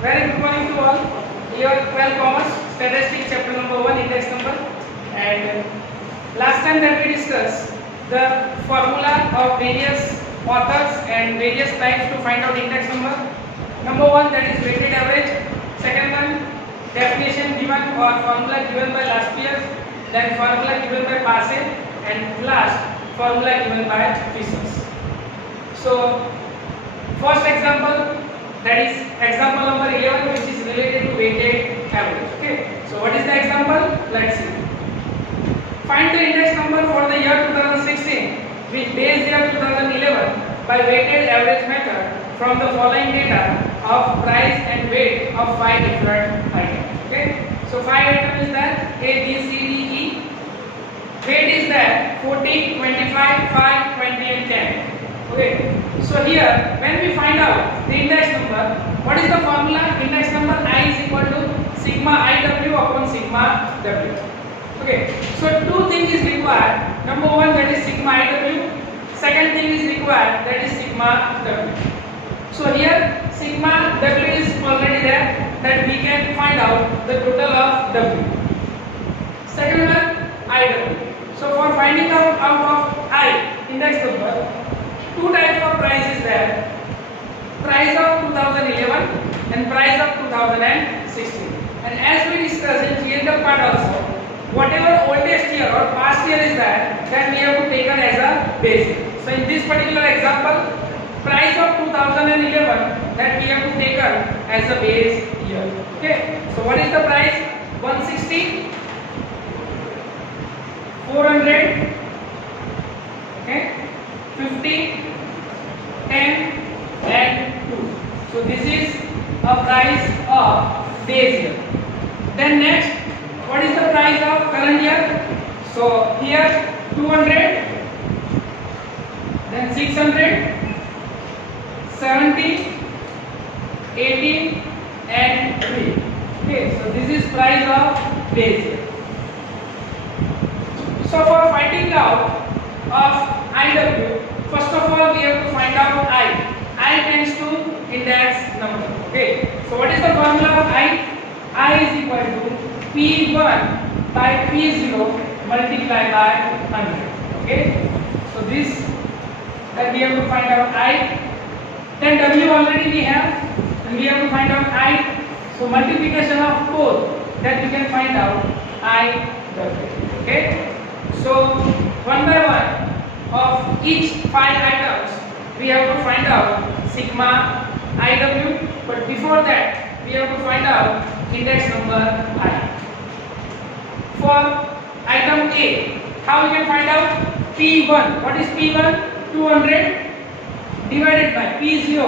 Very good morning to all. Your 12 Commerce Statistics chapter number 1 index number, and last time that we discussed the formula of various authors and various types to find out index number. Number 1, that is weighted average. Second one, definition given or formula given by last year, then formula given by Paase, and last formula given by Fishers. So first example, that is example number 11, which is related to weighted average. Okay, so what is the example? Let's see. Find the index number for the year 2016 with base year 2011 by weighted average method from the following data of price and weight of 5 different items. Okay, so 5 items is that A, B, C, D, E. Weight is that 40, 25, 5, 20 and 10. Okay, so here when we find out the index number, what is the formula? Index number I is equal to sigma IW upon sigma W. Okay, so two things is required. Number 1, that is sigma IW. Second thing is required, that is sigma W. So here sigma W is already there, that we can find out the total of W. Second one, IW. So for finding out of I index number, two types of price is there: price of 2011 and price of 2016. And as we discussed in theoretical part also, whatever oldest year or past year is there, that we have to take it as a base. So in this particular example, price of 2011, that we have to take it as a base year. Okay, so what is the price? 160, 400, okay, 50, 10 and 2. So this is a price of base year. Then next, what is the price of current year? So here 200, then 600, 70, 80 and 3. Okay, so this is price of base year. So for finding out of IW, first of all we have to find out I. I tends to index number. Okay, so what is the formula of I? I is equal to P1 by P0 multiplied by 100. Okay, so this that we have to find out I. Then W already we have, and we have to find out I. So multiplication of both, that we can find out IW. Okay, so one by one of each 5 items we have to find out sigma IW, but before that we have to find out index number I. For item A, how we can find out P1? What is P1? 200 divided by P0,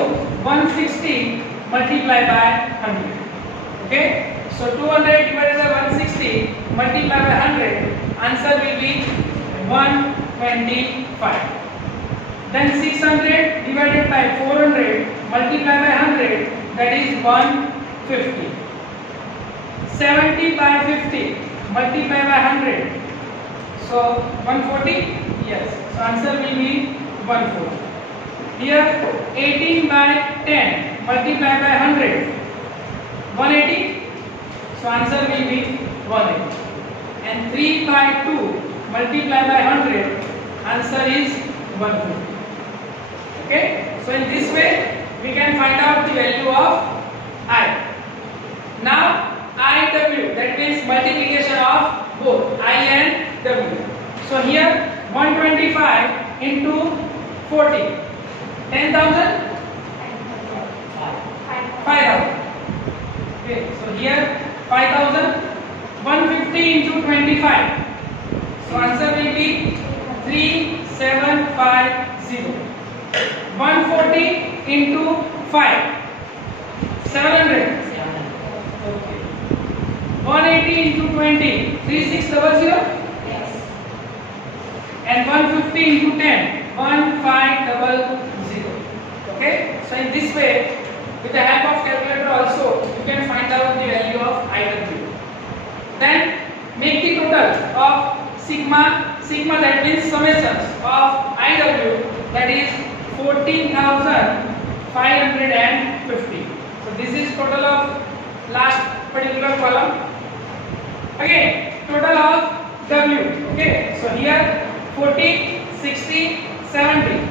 160 multiplied by 100. Okay, so 200 divided by 160 multiplied by 100, answer will be 125. Then 600 divided by 400 multiplied by 100, that is 150. 70 by 50 multiplied by 100, so 140. Yes, so answer will be 140. Here 18 by 10 multiplied by 100, 180. So answer will be 180. And 3 by 2 multiplied by 100, answer is 150. Okay, so in this way we can find out the value of I. Now IW, that means multiplication of both I and W. So here 125 into 40, 10,000, 5,000. Okay, so here 5,000, 150 into 25. So answer will be 3750. 140 into 5, 700. Okay. 180 into 20, 3600. Yes. And 150 into 10, 1500. Okay. So in this way, with the help of calculator also, you can find out the value of IW. Then make the total of sigma. Sigma, that means summations of IW, that is 14,550. So this is total of column. Again, total of W. Okay, so here 40, 60, 70,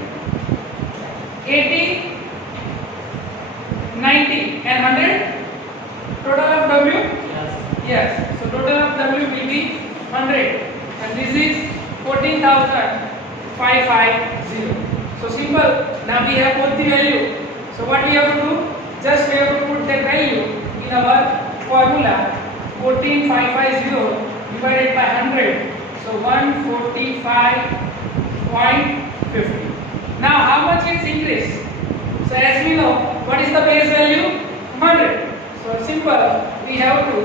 80, 90 and 100. Total of W? Yes. So total of W will be 100 and this is 14,550. So simple. Now we have both the value. So what we have to do? Just we have to put that value in our formula. 14,550 divided by 100. So 145.50. Now how much is increased? So as we know, what is the base value? 100. So simple, we have to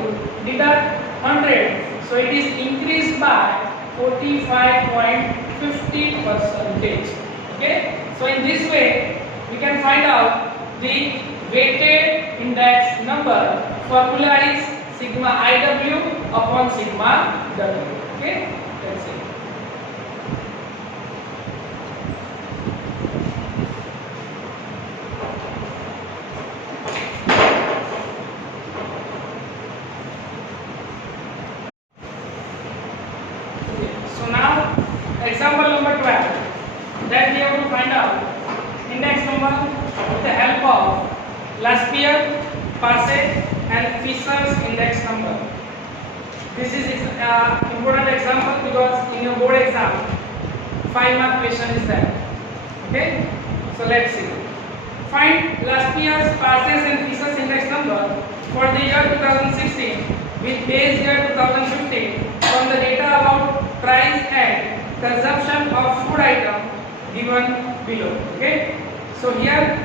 deduct 100. So it is increased by 45.50%. Okay. So in this way, we can find out the weighted index number. Formula is sigma IW upon sigma W. Okay. That's it. Example number 12, that we have to find out index number with the help of Laspeyres, Parsec and Fisher's index number. This is important example because in your board exam 5-mark question is there. Okay, so let's see. Find Laspeyres, Parsec and Fisher's index number for the year 2016 with base year 2015 from the data about price and consumption of food item given below. Okay, so here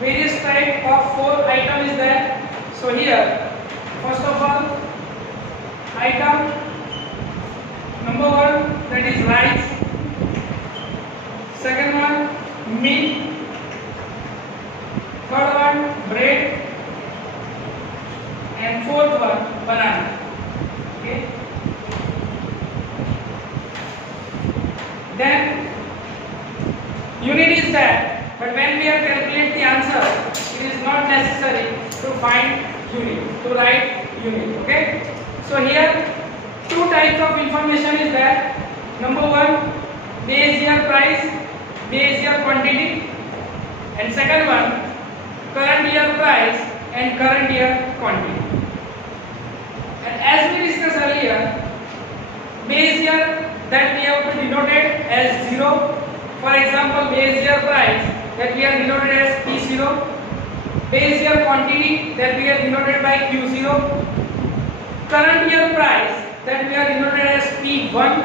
various type of 4 item is there. So here first of all item number 1, that is rice. Second one milk. Third one bread and fourth one banana. Okay. Then unit is there, but when we are calculate the answer, it is not necessary to find unit, to write unit. Okay. So here 2 types of information is there. Number 1, base year price, base year quantity, and second one, current year price and current year quantity. And as we discussed earlier, base year that we have to denote it as 0. For example, base year price that we are denoted as P0. Base year quantity that we are denoted by Q0. Current year price that we are denoted as P1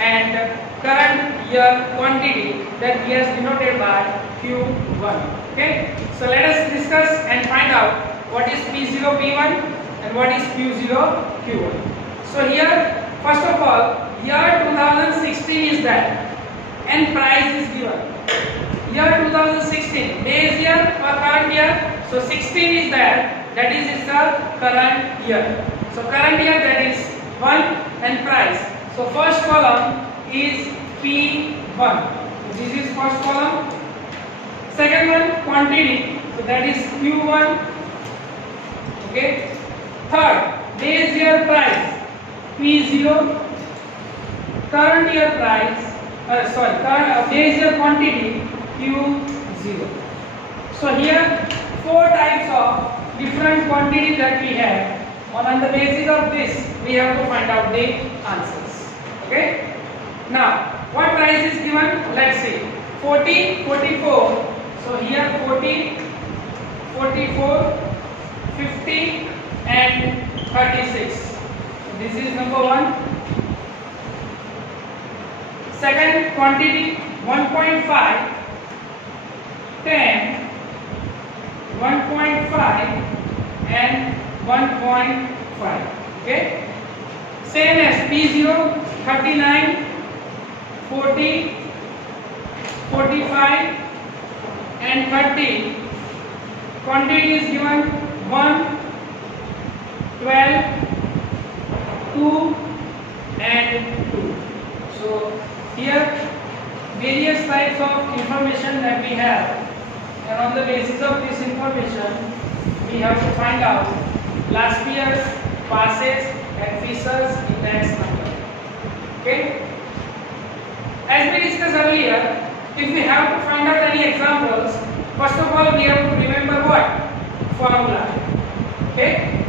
and current year quantity that we are denoted by Q1. Okay, so let us discuss and find out what is P0 P1 and what is Q0 Q1. So here first of all year 2016 is there and price is given. Year 2016 base year or current year, so 16 is there, that is the current year. So current year, that is 1 and price. So first column is P1. This is first column. Second one quantity, so that is Q1. Okay. Third base year price P0. Current year price, base year quantity Q0. So here 4 types of different quantity that we have. On the basis of this, we have to find out the answers. Okay. Now, what price is given? Let's see. 40, 44. So here 40, 44, 50, and 36. So this is number 1. Second quantity 1.5, 10, 1.5 and 1.5. Okay. Same as P0, 39, 40, 45 and 30. Quantity is given 1, 12, 2 and 2. So here various types of information that we have, and on the basis of this information we have to find out last year's, passes and features index number. Okay. As we discussed earlier, if we have to find out any examples, first of all we have to remember what? Formula. Okay.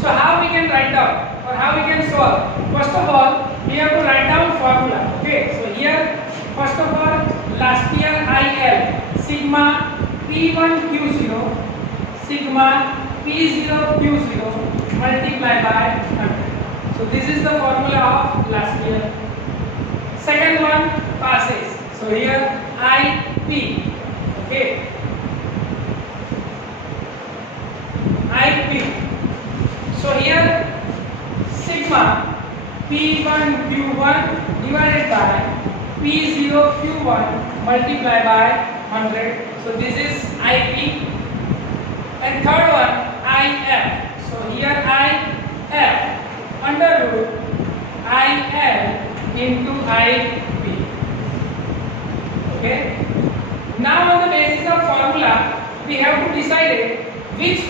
So how we can write down or how we can solve? First of all, we have to write down formula. Okay. So here, first of all, last year IL sigma P1 Q0 sigma P0 Q0 multiplied by 100. So this is the formula of last year. Second one, passes. So here IP. Okay. IP. So here sigma P1 Q1 divided by P0 Q1 multiplied by 100. So this is IP. And third one, IF. So here IF under root IL into IP. Okay. Now on the basis of formula, we have to decide which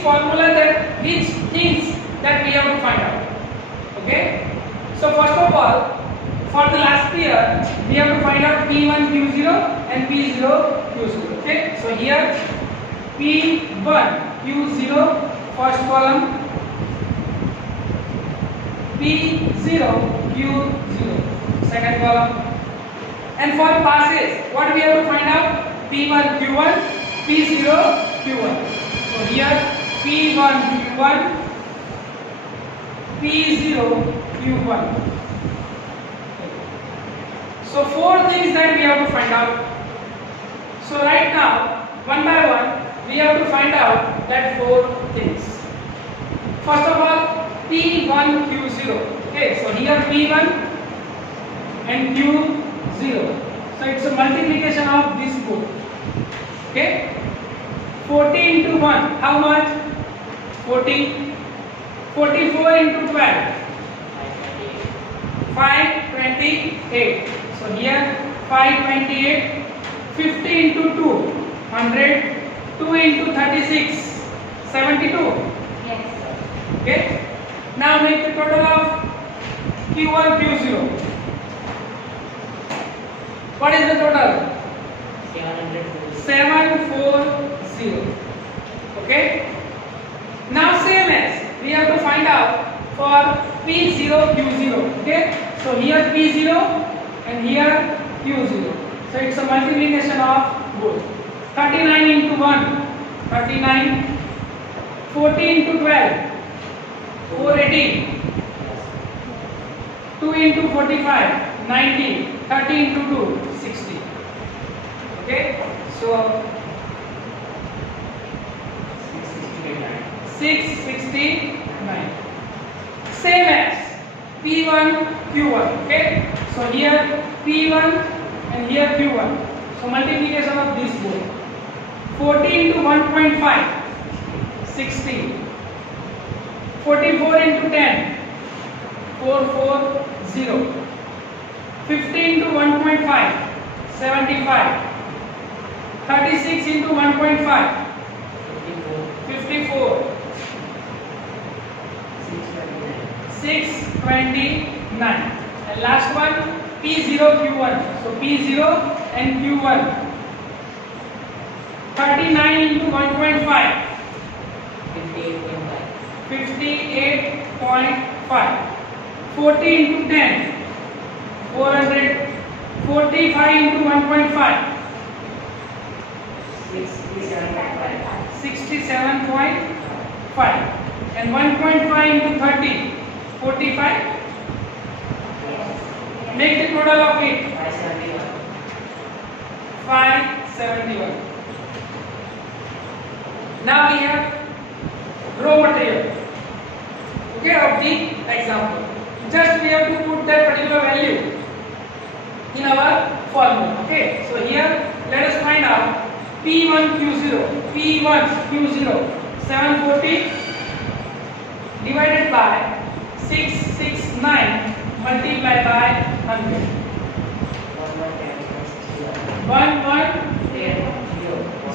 things that we have to find out. Okay. So first of all, for the last year, we have to find out P1 Q0 and P0 Q0. Okay. So here P1 Q0 first column, P0 Q0 second column. And for passes, what we have to find out? P1 Q1, P0 Q1. So here P1 Q1, P0 Q1. So four things that we have to find out. So right now, one by one, we have to find out that four things. First of all, P1 Q0. Okay, so here P1 and Q0. So it's a multiplication of this both. Okay, 40 into 1, how much? 40. 44 into 12, 528. So here 528. 50 into 2, 100. 2 into 36, 72. Yes. Okay. Now make the total of Q1 Q0. What is the total? 740. Okay. Now same as we have to find out for P0 Q0. Okay. So here P0 and here Q0. So it's a multiplication of both. 39 into 1, 39. 40 into 12, 480. 2 into 45, 90. 30 into 2, 60. Okay. So 669. Same as P1 Q1. Okay. So here P1 and here Q1. So multiplication of these both. 40 into 1.5, 60. 44 into 10, 440. 50 into 1.5, 75. 36 into 1.5, 54. 629. And last one, P0 Q1. So P0 and Q1. 39 into 1.5, 58.5. 40 into 10, 400. 45 into 1.5, 67.5. And 1.5 into 30, 45. Make the total of it. 571. Now we have raw material. Okay, of the example. Just we have to put that particular value in our formula. Okay, so here let us find out P1 Q0. P1 Q0 740 divided by 669 multiplied by 100.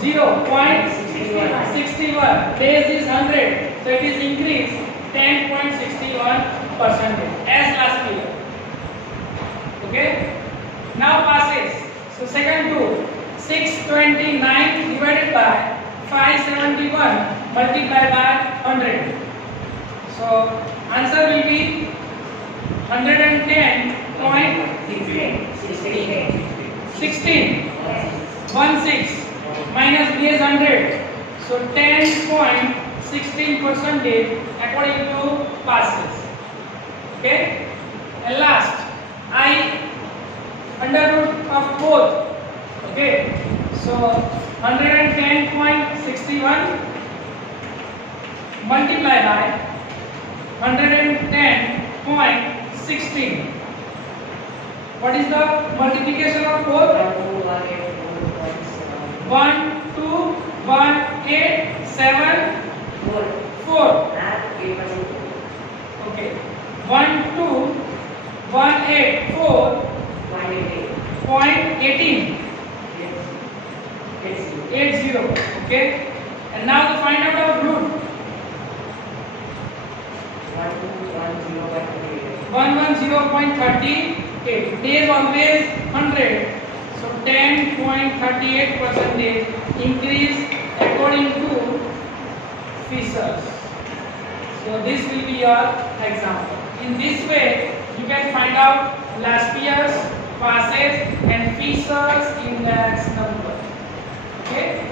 0.61. Base is 100, so it is increased 10.61% as last year. Okay. Now passes. So second two, 629 divided by 571 multiplied by 100. So answer will be 110.16 minus base 100. So 10.16% according to passes. Okay. And last, I under root of both. Okay. So 110.61 multiplied by 110.16. What is the multiplication of both? 12187 4. Okay. 12184.18. 80. Okay. And now to find out of root. 110.38. Days always 100. So 10.38% increase according to Fisher's. So this will be your example. In this way, you can find out last year's passes and Fisher's index number. Okay.